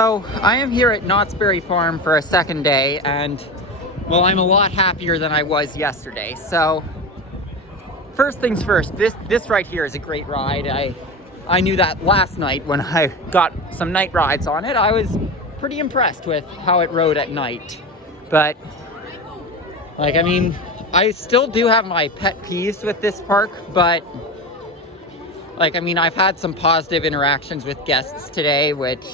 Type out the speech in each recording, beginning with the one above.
So I am here at Knott's Berry Farm for a second day, and well, I'm a lot happier than I was yesterday. So first things first, this right here is a great ride. I knew that last night when I got some night rides on it. I was pretty impressed with how it rode at night. But like, I mean, I still do have my pet peeves with this park, but like, I mean, I've had some positive interactions with guests today, which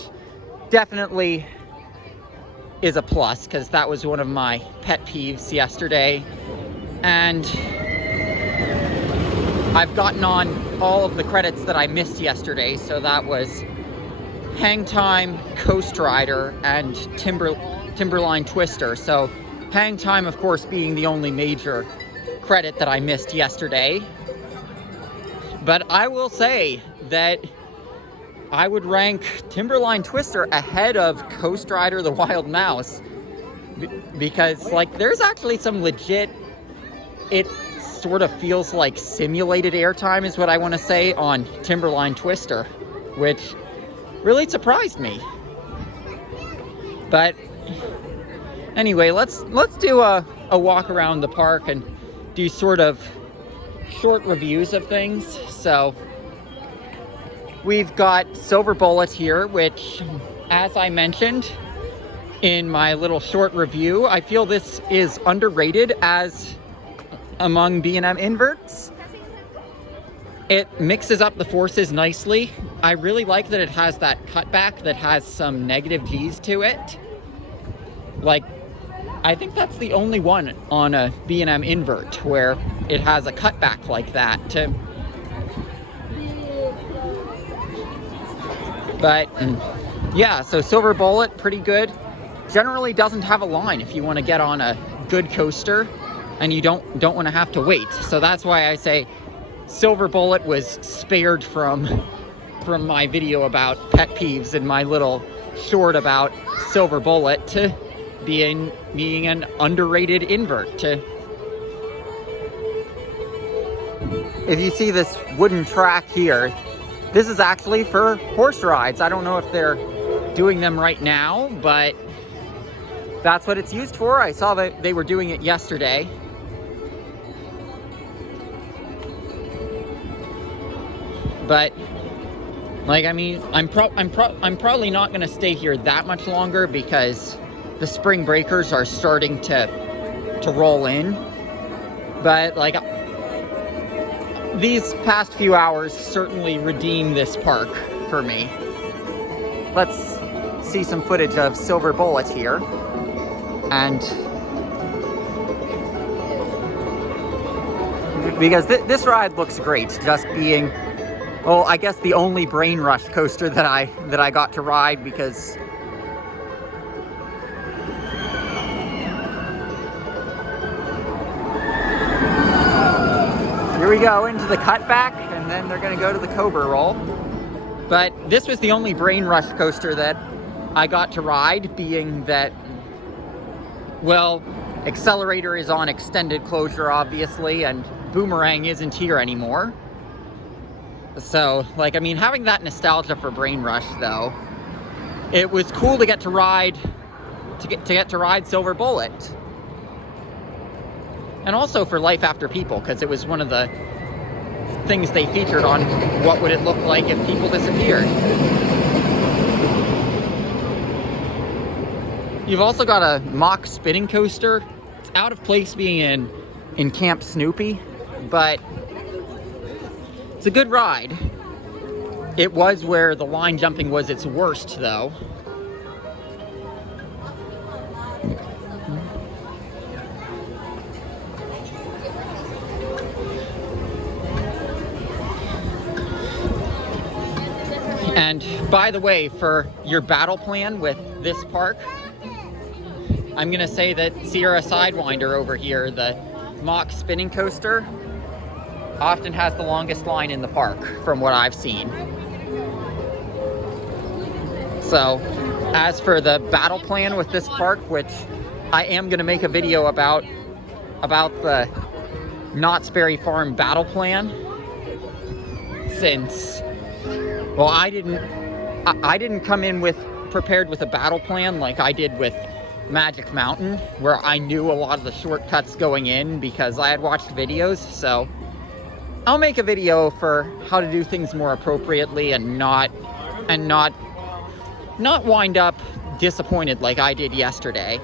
definitely is a plus, because that was one of my pet peeves yesterday. And I've gotten on all of the credits that I missed yesterday, so that was Hang Time, Coast Rider, and Timberline Twister. So Hang Time, of course, being the only major credit that I missed yesterday. But I will say that I would rank Timberline Twister ahead of Coast Rider the Wild Mouse, because like, there's actually some legit, it sort of feels like simulated airtime is what I want to say on Timberline Twister, which really surprised me. But anyway, let's do a walk around the park and do sort of short reviews of things. So we've got Silver Bullet here, which, as I mentioned in my little short review, I feel this is underrated as among B&M inverts. It mixes up the forces nicely. I really like that it has that cutback that has some negative G's to it. Like, I think that's the only one on a B&M invert where it has a cutback like that. But yeah, so Silver Bullet, pretty good. Generally doesn't have a line if you want to get on a good coaster and you don't want to have to wait. So that's why I say Silver Bullet was spared from my video about pet peeves and my little short about Silver Bullet to being an underrated invert. If you see this wooden track here, this is actually for horse rides. I don't know if they're doing them right now, but that's what it's used for. I saw that they were doing it yesterday. But like, I mean, I'm probably not going to stay here that much longer because the spring breakers are starting to roll in. But like, these past few hours certainly redeem this park for me. Let's see some footage of Silver Bullet here. And because this ride looks great, just being, well, I guess the only Brain Rush coaster that I got to ride, because here we go into the cutback, and then they're gonna go to the Cobra roll. But this was the only Brain Rush coaster that I got to ride, being that, well, Accelerator is on extended closure, obviously, and Boomerang isn't here anymore. So, like, I mean, having that nostalgia for Brain Rush, though, it was cool to get to ride, to ride Silver Bullet. And also for Life After People, because it was one of the things they featured on what would it look like if people disappeared. You've also got a mock spinning coaster. It's out of place being in Camp Snoopy, but it's a good ride. It was where the line jumping was its worst, though. And by the way, for your battle plan with this park, I'm gonna say that Sierra Sidewinder over here, the mock spinning coaster, often has the longest line in the park from what I've seen. So as for the battle plan with this park, which I am gonna make a video about the Knott's Berry Farm battle plan, since, well, I didn't come in with prepared with a battle plan like I did with Magic Mountain, where I knew a lot of the shortcuts going in because I had watched videos. So I'll make a video for how to do things more appropriately and not wind up disappointed like I did yesterday.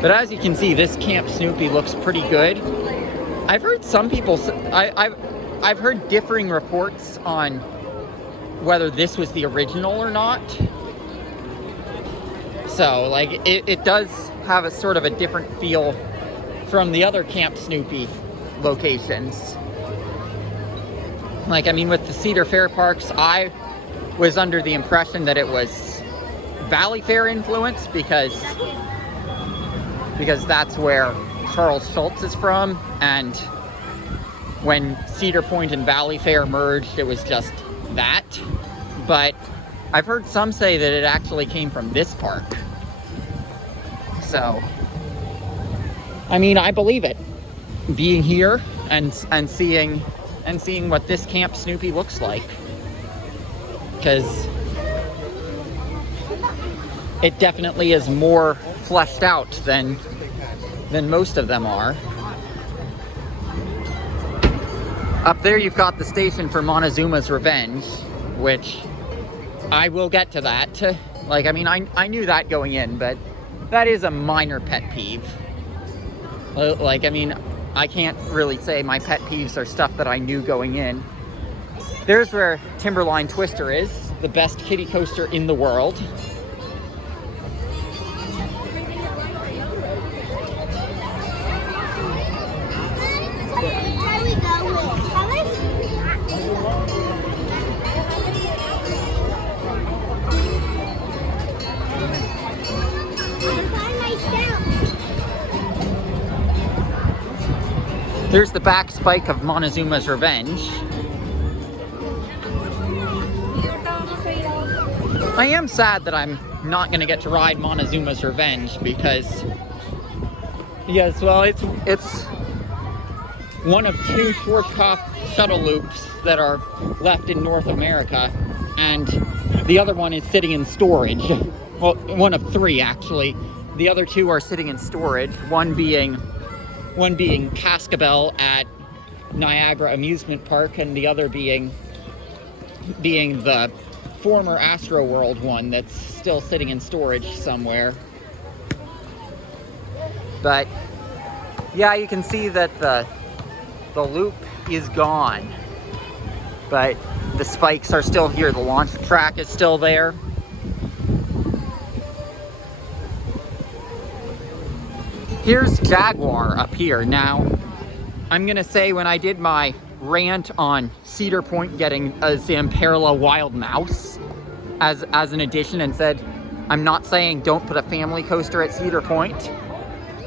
But as you can see, this Camp Snoopy looks pretty good. I've heard some people, I've heard differing reports on whether this was the original or not. So, like, it does have a sort of a different feel from the other Camp Snoopy locations. Like, I mean, with the Cedar Fair parks, I was under the impression that it was Valley Fair influence because that's where Charles Schultz is from, and when Cedar Point and Valley Fair merged, it was just that. But I've heard some say that it actually came from this park. So, I mean, I believe it. Being here and seeing what this Camp Snoopy looks like, because it definitely is more fleshed out than most of them are. Up there you've got the station for Montezuma's Revenge, which I will get to that. Like, I mean, I knew that going in, but that is a minor pet peeve. Like, I mean, I can't really say my pet peeves are stuff that I knew going in. There's where Timberline Twister is, the best kiddie coaster in the world. There's the back spike of Montezuma's Revenge. I am sad that I'm not going to get to ride Montezuma's Revenge because, yes, well, it's one of 2 Schwarzkopf shuttle loops that are left in North America, and the other one is sitting in storage. Well, one of 3 actually. The other 2 are sitting in storage, one being Cascabel at Niagara Amusement Park, and the other being the former Astro World one that's still sitting in storage somewhere. But yeah, you can see that the loop is gone, but the spikes are still here. The launch track is still there. Here's Jaguar up here. Now, I'm gonna say when I did my rant on Cedar Point getting a Zamperla Wild Mouse as an addition and said, I'm not saying don't put a family coaster at Cedar Point,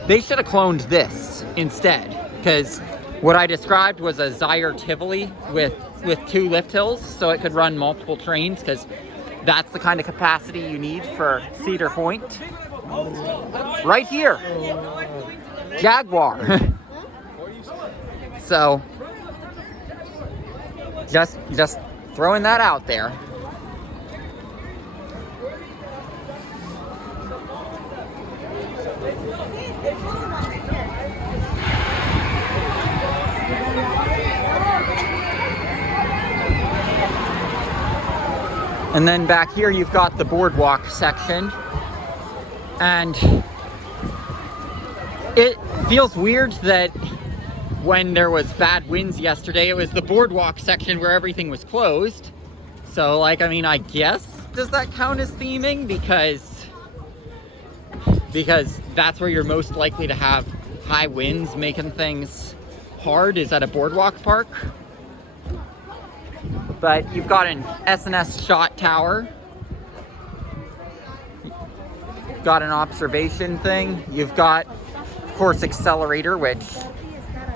they should have cloned this instead, because what I described was a Zyre Tivoli with 2 lift hills, so it could run multiple trains, because that's the kind of capacity you need for Cedar Point. Right here, Jaguar. So, just throwing that out there. And then back here you've got the boardwalk section. And it feels weird that when there was bad winds yesterday, it was the boardwalk section where everything was closed. So, like, I mean, I guess, does that count as theming? Because that's where you're most likely to have high winds making things hard, is at a boardwalk park. But you've got an S&S shot tower. You've got an observation thing. You've got, of course, Accelerator, which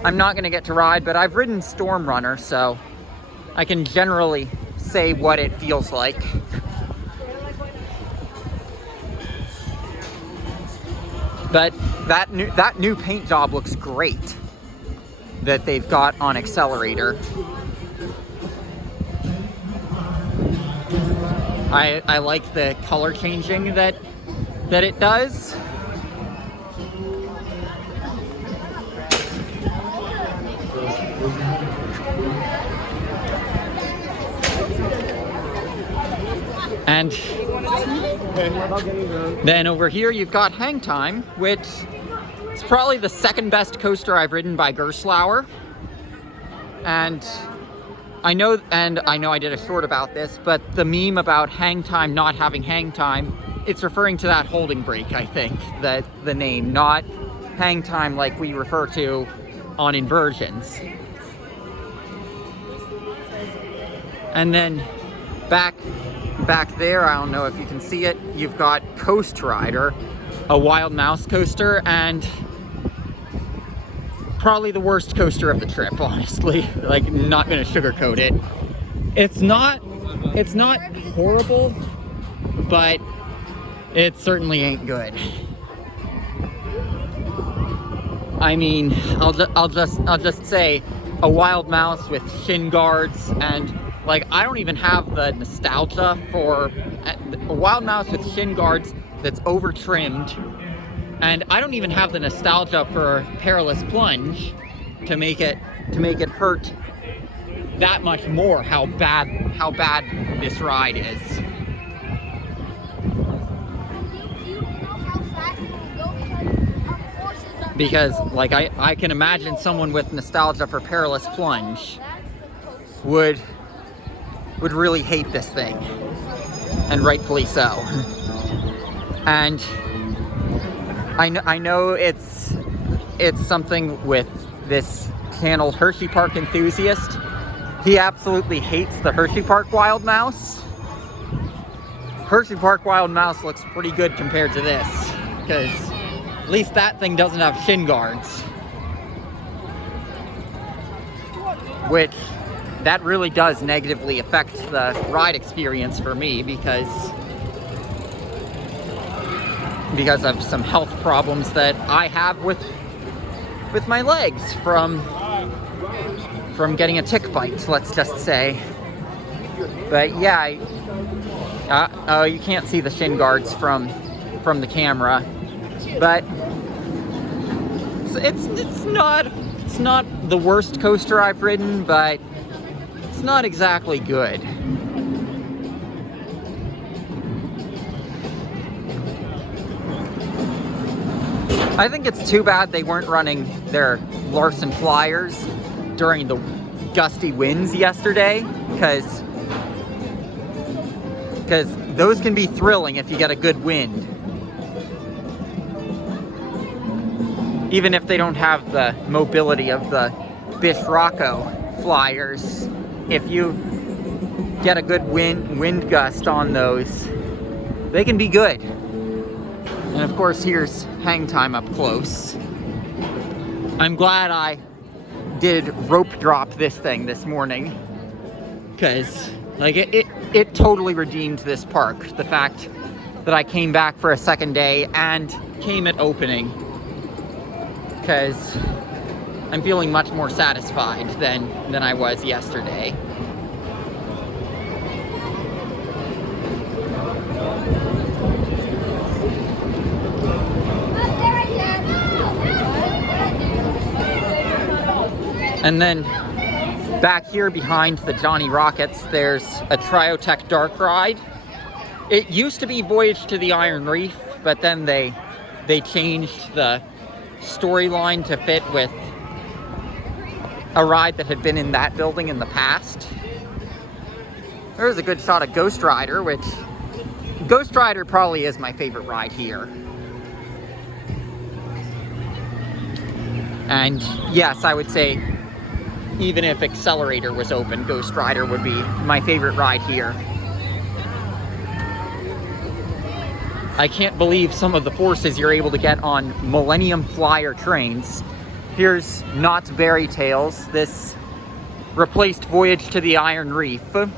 I'm not going to get to ride, but I've ridden Storm Runner, so I can generally say what it feels like. But that new paint job looks great that they've got on Accelerator. I like the color changing that it does. And then over here you've got Hang Time, which is probably the second best coaster I've ridden by Gerstlauer. And I know I did a short about this, but the meme about Hang Time not having hang time, it's referring to that holding brake, I think, the name, not hang time like we refer to on inversions. And then back there, I don't know if you can see it, you've got Coast Rider, a Wild Mouse coaster, and probably the worst coaster of the trip, honestly. Like, not gonna sugarcoat it. It's not horrible, but it certainly ain't good. I mean, I'll just say a Wild Mouse with shin guards, and like, I don't even have the nostalgia for a Wild Mouse with shin guards that's over trimmed, and I don't even have the nostalgia for Perilous Plunge to make it hurt that much more how bad this ride is. Because like I can imagine someone with nostalgia for Perilous Plunge would really hate this thing, and rightfully so. And I know it's something with this channel, Hershey Park Enthusiast. He absolutely hates the Hershey Park Wild Mouse. Hershey Park Wild Mouse looks pretty good compared to this, because at least that thing doesn't have shin guards. Which, that really does negatively affect the ride experience for me, because of some health problems that I have with my legs from getting a tick bite, let's just say. But yeah, you can't see the shin guards from the camera, but it's not the worst coaster I've ridden, but it's not exactly good. I think it's too bad they weren't running their Larson Flyers during the gusty winds yesterday, because those can be thrilling if you get a good wind. Even if they don't have the mobility of the Bish-Rocco Flyers, if you get a good wind gust on those, they can be good. And of course, here's Hang Time up close. I'm glad I did rope drop this thing this morning, because like it totally redeemed this park. The fact that I came back for a second day and came at opening, because I'm feeling much more satisfied than I was yesterday. And then back here behind the Johnny Rockets, there's a Triotech Dark Ride. It used to be Voyage to the Iron Reef, but then they changed the storyline to fit with a ride that had been in that building in the past. There's a good shot of Ghost Rider, which Ghost Rider probably is my favorite ride here. And yes, I would say even if Accelerator was open, Ghost Rider would be my favorite ride here. I can't believe some of the forces you're able to get on Millennium Flyer trains. Here's Knott's Berry Tales. This replaced Voyage to the Iron Reef, and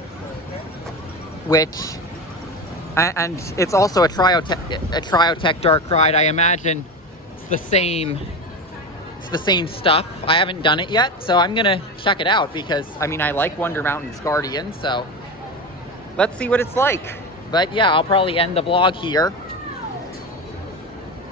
it's also a Triotech Dark Ride. I imagine it's the same stuff. I haven't done it yet, so I'm gonna check it out, because I mean, I like Wonder Mountain's Guardian, so let's see what it's like. But yeah, I'll probably end the vlog here.